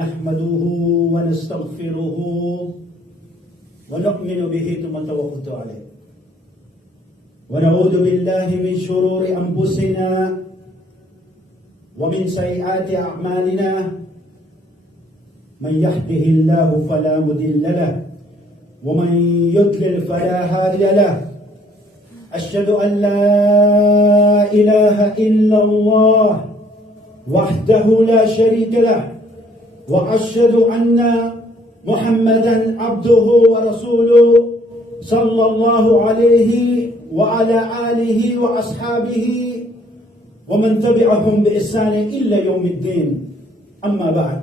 نحمده ونستغفره ونؤمن به ثم نتوكل عليه ونعوذ بالله من شرور أنفسنا ومن سيئات أعمالنا من يهده الله فلا مضل له ومن يضلل فلا هادي له أشهد أن لا إله إلا الله وحده لا شريك له وأشهد أن محمدا عبده ورسوله صلى الله عليه وعلى آله وأصحابه ومن تبعهم بإحسان إلى يوم الدين. أما بعد،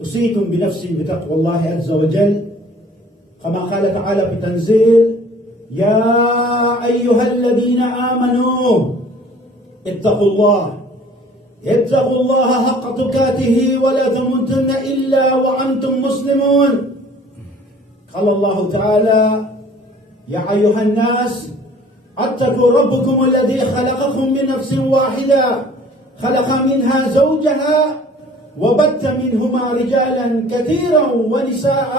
أوصيكم بنفسي بتقوى الله عز وجل كما قال تعالى في تنزيل: يا أيها الذين آمنوا اتقوا الله حق تقاته ولا تموتن إلا وأنتم مسلمون. قال الله تعالى: يا أيها الناس اتقوا ربكم الذي خلقكم من نفس واحدة خلق منها زوجها وبث منهما رجالا كثيرا ونساء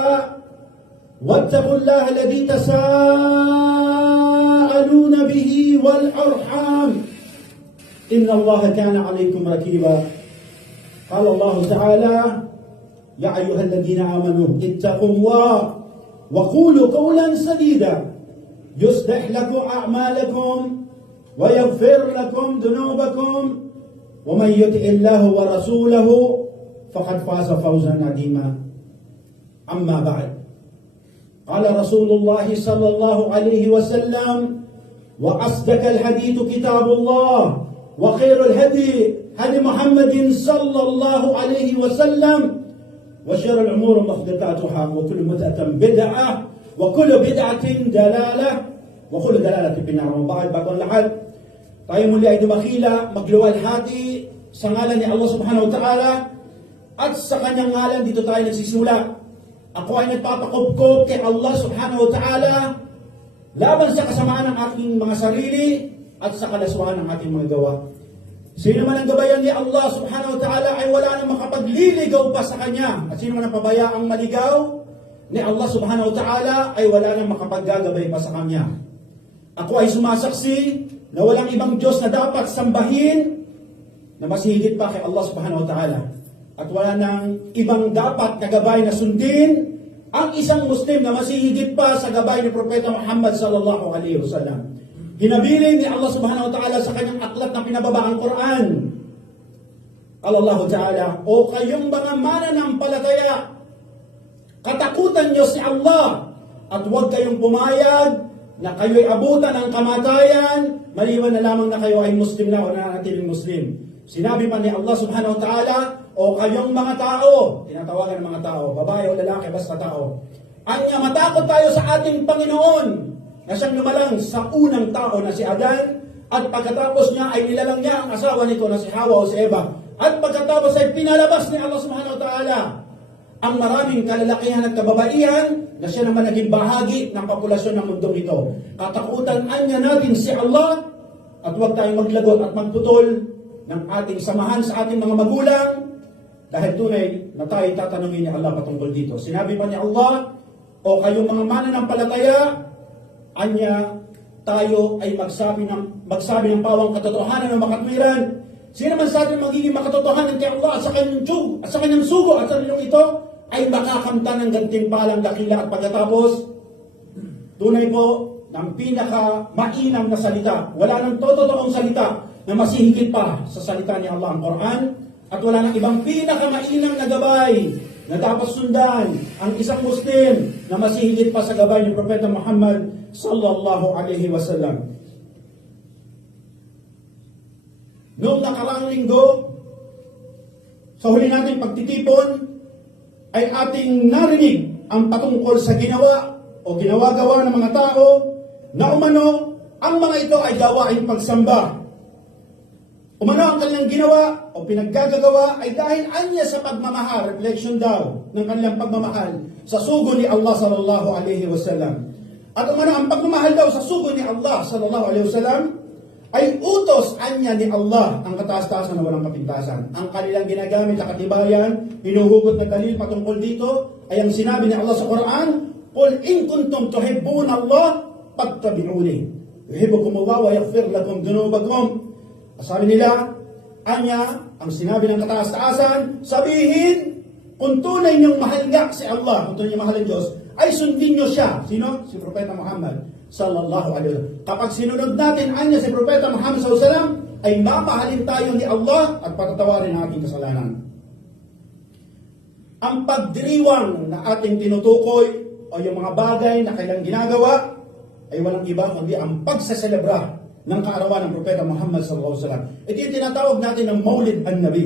واتقوا الله الذي تساءلون به والأرحام إن الله كان عليكم رقيبا. قال الله تعالى: يا أيها الذين آمنوا اتقوا الله وقولوا قولا سديدا يصلح لكم أعمالكم ويغفر لكم ذنوبكم ومن يطع الله ورسوله فقد فاز فوزا عظيما. أما بعد، قال رسول الله صلى الله عليه وسلم: وأصدق الحديث كتاب الله وخير الهدي هدي محمد صلى الله عليه وسلم وشر الأمور محدثاتها وكل محدثة بدعة وكل بدعة دلالة وكل دلالة في النار. Bakit bago ang lahat, tayo muli ay dumakila, magluwalhati sa ngalan ni Allah subhanahu wa ta'ala at sa kanyang ngalan dito tayo nagsisimula. Ako ay nagpapakupkop kay Allah subhanahu wa ta'ala laban sa kasamaan ng aking mga sarili at sa kalaswaan ng ating mga gawa. Sino man ang gabayan ni Allah subhanahu wa ta'ala ay wala nang makapagliligaw pa sa kanya. At sino man ang pabayaang maligaw ni Allah subhanahu wa ta'ala ay wala nang makapaggagabay pa sa kanya. Ako ay sumasaksi na walang ibang Diyos na dapat sambahin na mas higit pa kay Allah subhanahu wa ta'ala. At wala nang ibang dapat na gabay na sundin ang isang Muslim na mas higit pa sa gabay ni Propeta Muhammad sallallahu alaihi wasallam. Hinabilin ni Allah subhanahu wa ta'ala sa kanyang aklat na pinababa ang Quran. Allah ta'ala: o kayong mga mananampalataya, katakutan niyo si Allah at huwag kayong pumayag na kayo'y abutan ng kamatayan maliwan na lamang na kayo ay Muslim na o nananatiling Muslim. Sinabi pa ni Allah subhanahu wa ta'ala: o kayong mga tao, tinatawagan ng mga tao, babae o lalaki, basta tao, anya matakot tayo sa ating Panginoon na siyang lumalang sa unang tao na si Adan, at pagkatapos niya ay nilalang niya ang asawa nito na si Hawa o si Eva, at pagkatapos ay pinalabas ni Allah subhanahu wa ta'ala ang maraming kalalakihan at kababaihan na siya naman naging bahagi ng populasyon ng mundo nito. Katakutan anya natin si Allah at huwag tayong maglagot at magputol ng ating samahan sa ating mga magulang dahil tunay na tayo tatanungin ni Allah patungkol dito. Sinabi pa ni Allah: o kayong mga mananampalataya, anya tayo ay magsabi ng pawang katotohanan ng makatwiran. Sino man sa atin magiging makatotohanan kay Allah at sa kanyang sugo at sa ninyong ito ay makakamtan ng gantimpalang dakila. At pagkatapos, tunay po ng pinaka-mainam na salita. Wala nang totoong salita na masihigit pa sa salita ni Allah, ang Quran, at wala nang ibang pinaka-mainam na gabay na dapat sundan ang isang Muslim na masihigit pa sa gabay ni Propeta Muhammad sallallahu alaihi wasallam. Noong nakaraang linggo, sa huli nating pagtitipon, ay ating narinig ang patungkol sa ginawa o ginawa-gawa ng mga tao na umano ang mga ito ay gawaing pagsamba. Umano ang kanilang ginawa o pinaggagawa ay dahil anya sa pagmamahal, reflection daw ng kanilang pagmamahal sa sugo ni Allah sallallahu alaihi wasallam. At umano ang pagmamahal daw sa sugo ni Allah sallallahu alaihi wasallam ay utos anya ni Allah ang kataas-taasan na walang kapintasan. Ang kanilang ginagamit na katibayan, hinuhugot na dalil patungkol dito, ay ang sinabi ni Allah sa Quran, Qul in kuntum tuhibbuna Allah, fattabi'uni. Yuhibbukum Allah wa yaghfir lakum dhunubakum. Sabi nila, anya, ang sinabi ng kataas-taasan, sabihin, kung tunay niyong mahal nga si Allah, kung tunay niyong mahal ang Diyos, ay sundin niyo siya. Sino? Si Propeta Muhammad sallallahu alaihi wasallam. Kapag sinunod natin anya si Propeta Muhammad sallallahu alaihi wasallam, ay mamahalin tayo ni Allah at patatawarin ang ating kasalanan. Ang pagdiriwang na ating tinutukoy o yung mga bagay na kailang ginagawa ay walang iba kundi ang pagsaselebra ng kaarawan ng Propeta Muhammad sallallahu alaihi wasallam. Ito yung tinatawag natin ng Maulid an-Nabi.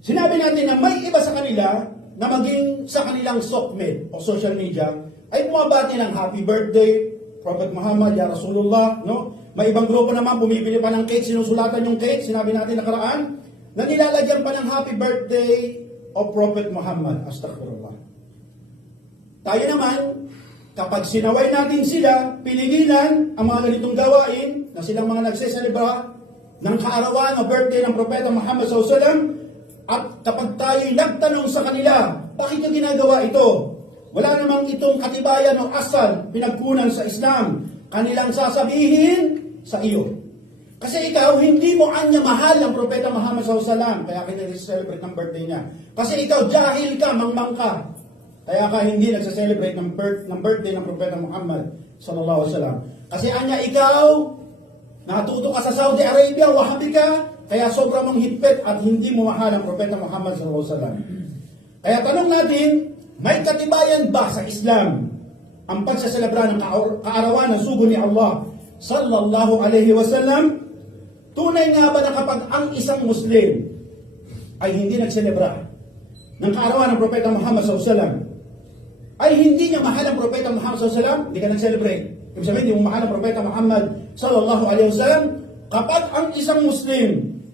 Sinabi natin na may iba sa kanila na maging sa kanilang sokmed o social media ay bumabati ng happy birthday, Prophet Muhammad, Ya Rasulullah, no? May ibang grupo naman, bumibili pa ng cake, sinusulatan yung cake, sinabi natin nakaraan, na nilalagyan pa ng happy birthday of Prophet Muhammad. Astaghfirullah. Tayo naman, kapag sinaway natin sila, pinigilan ang mga ganitong gawain, na silang mga nagseselebra ng kaarawan o birthday ng Propeta Muhammad SAW, at kapag tayo'y nagtanong sa kanila, bakit nyo ginagawa ito? Wala namang itong katibayan o asal pinagkunan sa Islam. Kanilang sasabihin sa iyo. Kasi ikaw, hindi mo anya mahal ang Propeta Muhammad SAW. Kaya kinag-celebrate ng birthday niya. Kasi ikaw, jahil ka, mangmang ka. Kaya ka hindi nagsa-celebrate ng birthday ng Propeta Muhammad SAW. Kasi anya ikaw, natuto ka sa Saudi Arabia, wahabi ka, kaya sobrang mong higpit at hindi mo mahal ang Propeta Muhammad SAW. Kaya tanong natin, may katibayan ba sa Islam ang pagsaselebra ng kaarawan ng sugo ni Allah sallallahu alaihi wasallam? Tunay nga ba na kapag ang isang Muslim ay hindi nagselebra ng kaarawan ng Propeta Muhammad sallallahu alaihi wasallam, ay hindi niya mahal ang Propeta Muhammad sallallahu alaihi wasallam, hindi ka nag-celebrate. Ibig sabihin, hindi mo mahal ang Propeta Muhammad sallallahu alaihi wasallam. Kapag ang isang Muslim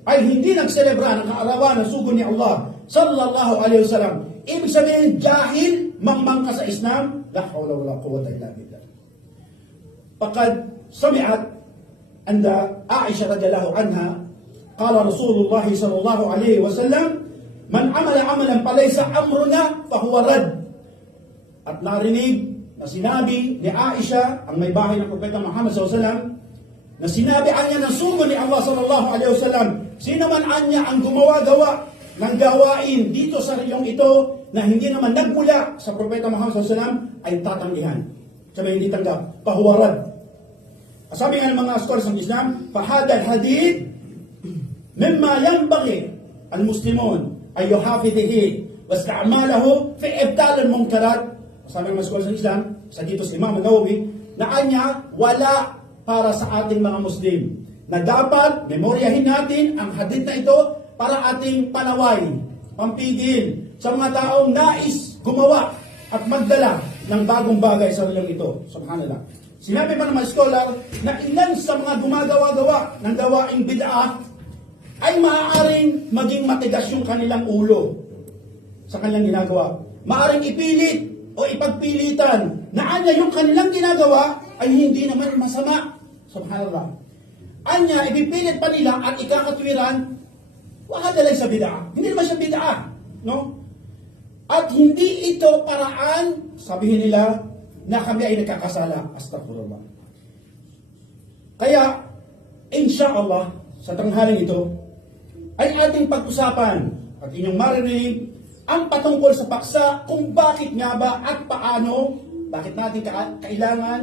ay hindi nagselebra ng kaarawan ng sugo ni Allah sallallahu alaihi wasallam, ibig sabihin, jahil, mangmang ka sa Islam, la hawla wala quwwata illa billah. Faqad sami'at anda Aisha radhiyallahu anha, qala Rasulullah sallallahu alaihi wasallam, man amala amalan falaysa amruna fahuwa rad. At narinig na sinabi ni Aisha, ang may bahay ng Propeta Muhammad sallallahu alaihi wasallam, na sinabi anya ng sugo ni Allah sallallahu alaihi wasallam, sino man anya ang gumawa-gawa ng gawain dito sa riyong ito na hindi naman nagmula sa Propeta Muhammad SAW ay tatanggihan. Sabi hindi tanggap, pahuwarad. Sabi nga ng mga scholars ng Islam, fahadal hadid mimma yanbaghi al-muslimun ay yuhafidihi wasta'amalahu fi ibtal al-munkarat. Sabi ng mga scholars ng Islam, sa dito si Imam Nawawi, na anya wala para sa ating mga Muslim na dapat memoryahin natin ang hadith na ito para ating panaway, pampigil sa mga taong nais gumawa at magdala ng bagong bagay sa riyong ito. Subhanallah. Sinabi pa ng mga scholar na ilan sa mga gumagawa-gawa ng gawaing bid'ah ay maaaring maging matigas yung kanilang ulo sa kanilang ginagawa. Maaaring ipilit o ipagpilitan na anya yung kanilang ginagawa ay hindi naman masama. Subhanallah. Anya, ipipilit pa nila at ikakatwiran, wakadalay sa bid'ah. Hindi naman siya bid'ah. No? At hindi ito paraan, sabihin nila, na kami ay nagkakasala. Astaghfirullah. Kaya, insyaAllah, sa tanghaling ito, ay ating pag-usapan at inyong marinig ang patungkol sa paksa kung bakit nga ba at paano, bakit natin kailangan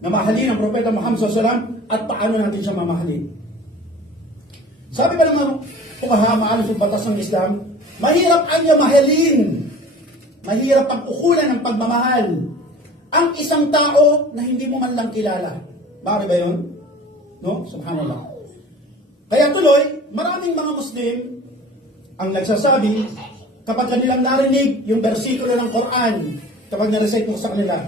na mahalin ang Propeta Muhammad SAW at paano natin siya mamahalin. Sabi pa naman, maalim sa batas ng Islam, mahirap anya mahalin, mahirap pag-ukulan ng pagmamahal ang isang tao na hindi mo man lang kilala. Bakit ba yun? No? Subhanallah. Kaya tuloy, maraming mga Muslim ang nagsasabi kapag kanilang narinig yung bersikulo ng Quran, kapag na-recite mo sa kanila,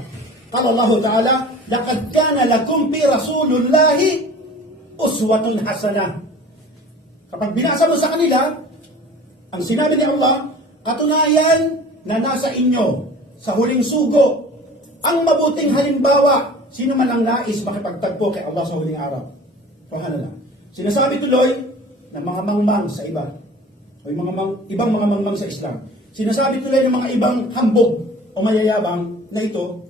qala Allah Ta'ala, laqad kana lakum fi Rasulillahi uswatun hasanah. Kapag binasa mo sa kanila, ang sinabi ni Allah, katunayan na nasa inyo sa huling sugo ang mabuting halimbawa. Sino man ang nais makipagtagpo kay Allah sa huling araw? Subhanallah. Sinasabi tuloy ng mga mangmang sa iba, o yung ibang mga mangmang sa Islam. Sinasabi tuloy ng mga ibang hambog o mayayabang na ito,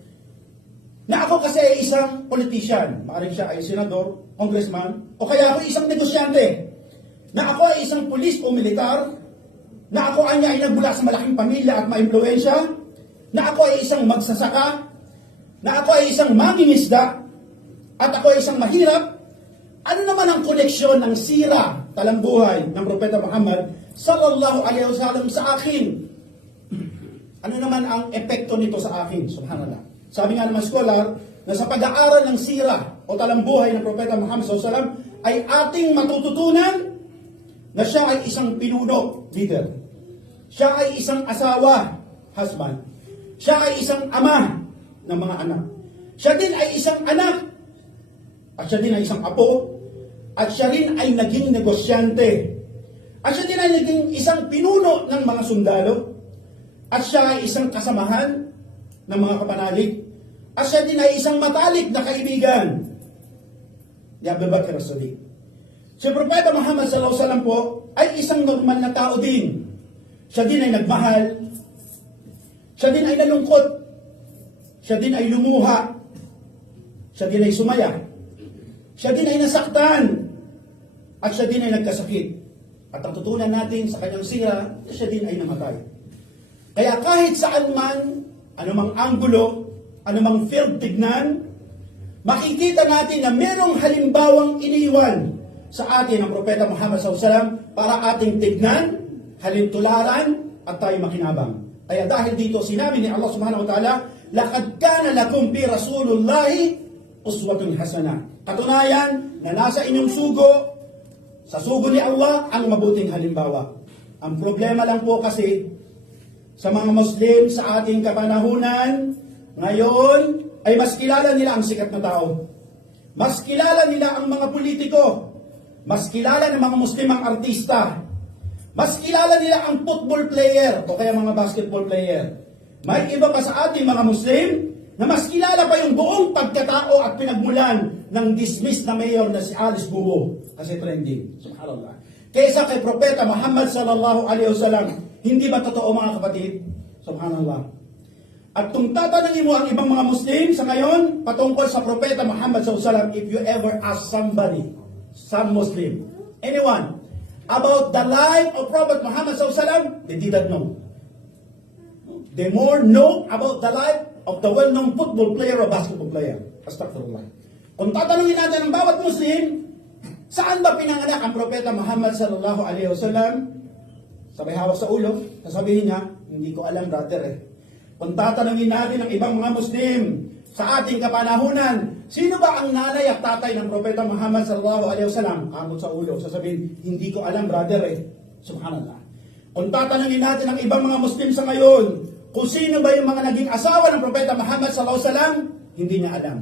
na ako kasi ay isang politician, maaaring siya ay senador, congressman, o kaya ako isang negosyante, na ako ay isang pulis o militar, na ako ay nagmula sa malaking pamilya at maimpluwensya, na ako ay isang magsasaka, na ako ay isang mangingisda, at ako ay isang mahirap. Ano naman ang koneksyon ng sira, talambuhay ng Propeta Muhammad sallallahu alaihi wasallam sa akin? Ano naman ang epekto nito sa akin? Subhanallah. Sabi nga ng mga scholar, na sa pag-aaral ng sira o talambuhay ng Propeta Muhammad SAW ay ating matututunan na siya ay isang pinuno, leader. Siya ay isang asawa, husband. Siya ay isang ama ng mga anak. Siya din ay isang anak. At siya din ay isang apo. At siya rin ay naging negosyante. At siya din ay naging isang pinuno ng mga sundalo. At siya ay isang kasamahan ng mga kapanalig. At siya din ay isang matalik na kaibigan ni Abu Bakr as-Siddiq. Si Propeta Muhammad sallallahu alaihi wasallam po ay isang normal na tao din. Siya din ay nagmahal. Siya din ay nalungkot. Siya din ay lumuha. Siya din ay sumaya. Siya din ay nasaktan. At siya din ay nagkasakit. At ang tutunan natin sa kanyang sira, siya din ay namatay. Kaya kahit saan man, anumang anggulo, anumang field tignan, makikita natin na merong halimbawang iniwan sa atin ng Propeta Muhammad SAW para ating tignan, halintularan, at tayo makinabang. Kaya dahil dito sinabi ni Allah Subhanahu wa Ta'ala, "Laqad kana lakum bi Rasulillahi uswatun hasanah." Katunayan na nasa inyong sugo, sa sugo ni Allah, ang mabuting halimbawa. Ang problema lang po kasi, sa mga Muslim sa ating kapanahunan, ngayon ay mas kilala nila ang sikat na tao. Mas kilala nila ang mga politiko. Mas kilala ng mga Muslim ang artista. Mas kilala nila ang football player o kaya mga basketball player. May iba pa sa ating mga Muslim na mas kilala pa yung buong pagkatao at pinagmulan ng dismissed na mayor na si Alice Guo. Kasi trending. Subhanallah. Kaysa kay Propeta Muhammad sallallahu alaihi wasallam. Hindi ba totoo mga kapatid? Subhanallah. At kung tatanungin mo ang ibang mga Muslim sa ngayon, patungkol sa Propeta Muhammad SAW, if you ever ask somebody, some Muslim, anyone, about the life of Prophet Muhammad SAW, they did not know. They more know about the life of the well-known football player or basketball player. Astaghfirullah. Kung tatanungin natin ang bawat Muslim, saan ba pinanganak ang Propeta Muhammad SAW? Sabay hawak sa ulo, sasabihin niya, hindi ko alam brother eh. Kung tatanungin natin ang ibang mga Muslim sa ating kapanahunan, sino ba ang nanay at tatay ng Propeta Muhammad sallallahu alaihi wasallam? Amot sa ulo, sasabihin, hindi ko alam brother eh. Subhanallah. Kung tatanungin natin ang ibang mga Muslim sa ngayon, kung sino ba yung mga naging asawa ng Propeta Muhammad sallallahu alaihi wasallam, hindi niya alam.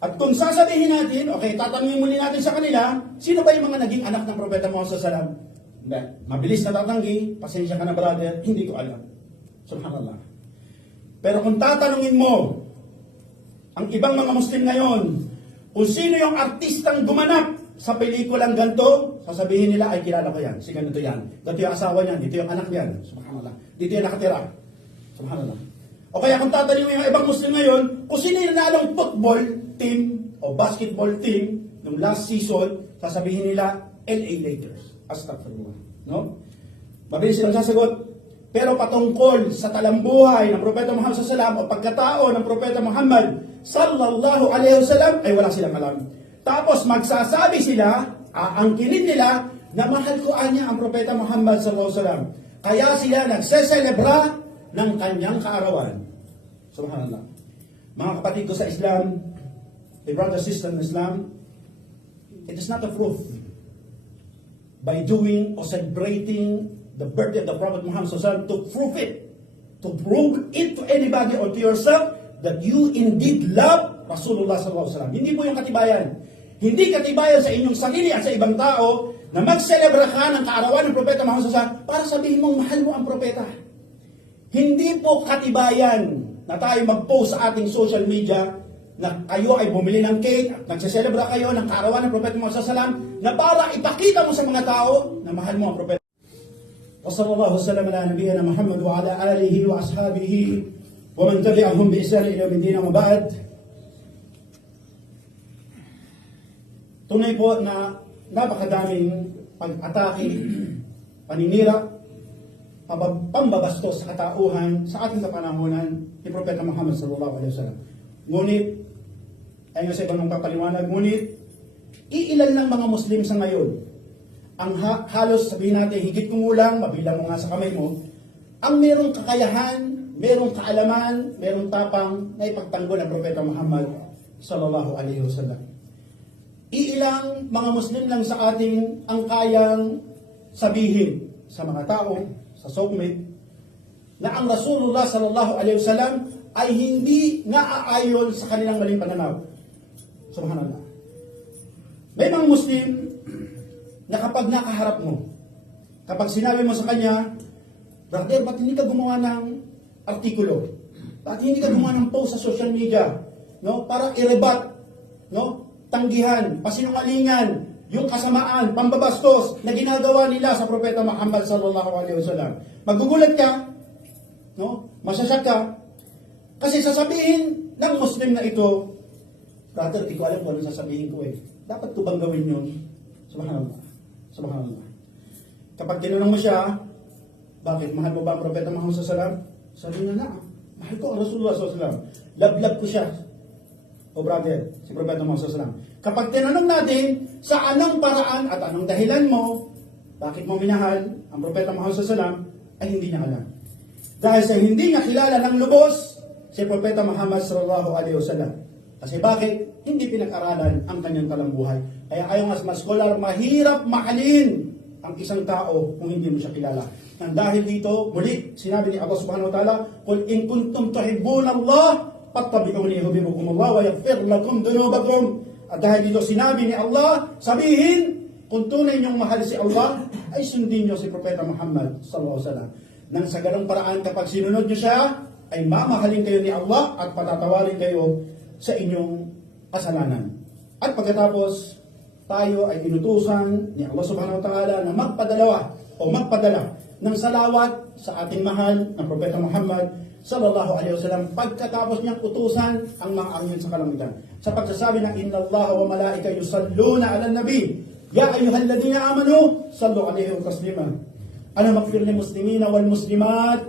At kung sasabihin natin, okay, tatanungin muli natin sa kanila, sino ba yung mga naging anak ng Propeta Muhammad sallallahu alaihi wasallam? Mabilis na tatanggi, pasensya ka na brother, hindi ko alam. Subhanallah. Pero kung tatanungin mo ang ibang mga Muslim ngayon, kung sino yung artistang gumanap sa pelikulang ganito, sasabihin nila, ay kilala ko yan, si ganito yan. Ganito yung asawa niyan, dito yung anak niyan. Subhanallah. Dito yung nakatira. Subhanallah. O kaya kung tatanungin mo yung ibang Muslim ngayon, kung sino yung nanalong football team o basketball team nung last season, sasabihin nila, LA Lakers. Astaghfirullah. No? Mabilis silang sasagot. Pero patungkol sa talambuhay ng Propeta Muhammad sallallahu alaihi wasallam o pagkatao ng Propeta Muhammad sallallahu alaihi wasallam ay wala silang alam. Tapos magsasabi sila, aangkinin nila na mahal ko niya ang Propeta Muhammad sallallahu alaihi wasallam. Kaya sila nagseselebra ng kanyang kaarawan. Subhanallah. Mga kapatid ko sa Islam, my brother, sister in Islam, it is not a proof by doing or celebrating the birthday of the Prophet Muhammad SAW to prove it to anybody or to yourself that you indeed love Rasulullah SAW. Hindi po yung katibayan. Hindi katibayan sa inyong sarili at sa ibang tao na magselebra ka ng kaarawan ng Propeta Muhammad SAW para sabihin mong mahal mo ang Propeta. Hindi po katibayan na tayo mag-post sa ating social media na kayo ay bumili ng cake at nagsaselebra kayo ng kaarawan ng Propeta Muhammad SAW na para ipakita mo sa mga tao na mahal mo ang Propeta. وصلى الله وسلم على نبينا محمد وعلى آله وأصحابه ومن تبعهم بإحسان إلى يوم الدين وبعد. Tunay po na napakadaming pag-atake, paninira, pambabastos sa katauhan sa ating kapanahonan ni Propeta Muhammad sallallahu alaihi wasallam. Ngunit, ayon sa ibang papaliwanag, ngunit, iilan ng mga Muslim sa ngayon ang halos sabihin natin, higit kumulang, mabilang mo nga sa kamay mo, ang merong kakayahan, merong kaalaman, merong tapang na ipagtanggol ng Propeta Muhammad sallallahu alaihi wasallam. Iilang mga Muslim lang sa ating ang kayang sabihin sa mga tao, sa sokmed, na ang Rasulullah sallallahu alaihi wasallam ay hindi naaayon sa kanilang maling pananaw. Subhanallah. May mga Muslim na kapag nakaharap mo, kapag sinabi mo sa kanya, brother, ba't hindi ka gumawa ng artikulo? Ba't hindi ka gumawa ng post sa social media? No? Para i-rebat, no? Tanggihan, pasinungalingan, yung kasamaan, pambabastos na ginagawa nila sa Propeta Muhammad sallallahu alaihi wasallam. Magugulat ka, no? Masasyak ka, kasi sasabihin ng Muslim na ito, brother, di ko alam kung ano sasabihin ko eh. Dapat ko bang gawin yun? Subhanallah. Subhanallah. Kapag tinanong mo siya, bakit? Mahal mo ba ang Propeta Muhammad sallallahu alaihi wasallam? Sabi niya na, mahal ko ang Rasulullah sallallahu alaihi wasallam. Love ko siya. O brother, si Propeta Muhammad sallallahu alaihi wasallam. Kapag tinanong natin sa anong paraan at anong dahilan mo, bakit mo minahal ang Propeta Muhammad sallallahu alaihi wasallam, ay hindi niya alam. Dahil sa hindi niya kilala ng lubos si Propeta Muhammad sallallahu alaihi wasallam. Kasi bakit? Hindi pinag-aralan ang kanyang talambuhay. Kaya ayon mas scholar, mahirap mahalin ang isang tao kung hindi mo siya kilala. Nang dahil dito, muli, sinabi ni Allah subhanahu wa ta'ala, "Qul in kuntum tuhibbuna Allah, fattabi'uni yuhibbukum Allah wa yaghfir lakum dhunubakum." At dahil dito sinabi ni Allah, sabihin, kung tunay niyong mahal si Allah, ay sundin niyo si Propeta Muhammad sallallahu alaihi wasallam. Nang sa ganung paraan, kapag sinunod niyo siya, ay mamahalin kayo ni Allah at patatawarin kayo sa inyong kasalanan. At pagkatapos, tayo ay inutusan ni Allah subhanahu wa ta'ala na magpadala ng salawat sa ating mahal na Propeta Muhammad sallallahu alaihi wasallam pagkatapos niyang utusan ang mga anghel sa kalangitan. Sa pagsasabi ng inna Allah wa malaika yusalluna ala nabi ya ayyuhalladhina amanu sallu alaihi wa taslima. Ana maghfir lil muslimina wal muslimat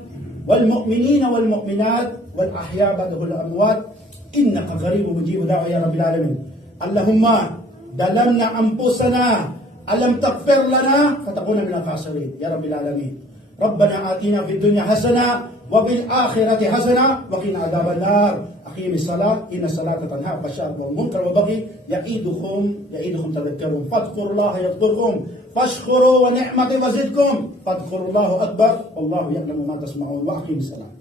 wal mu'minina wal mu'minat wal ahya ba'dahum amwat innaka qaribun mujibud da'a ya rabbil alamin. Allahumma dalamna anfusana alam taghfir lana fatakuna minal khasirin ya rabbil alamin. Rabbana atina fid dunya hasanah wa bil akhirati hasanah wa qina adhaban nar. Aqimis salat inna salata tanha 'anil fahsya'i wal munkar wa baghi ya'idukum tadhakkarun fadhkurullaha yadhkurkum fashkuru wa ni'mati wazidkum fadhkurullaha akbar wallahu ya'lamu ma tasma'un wa aqimis salat.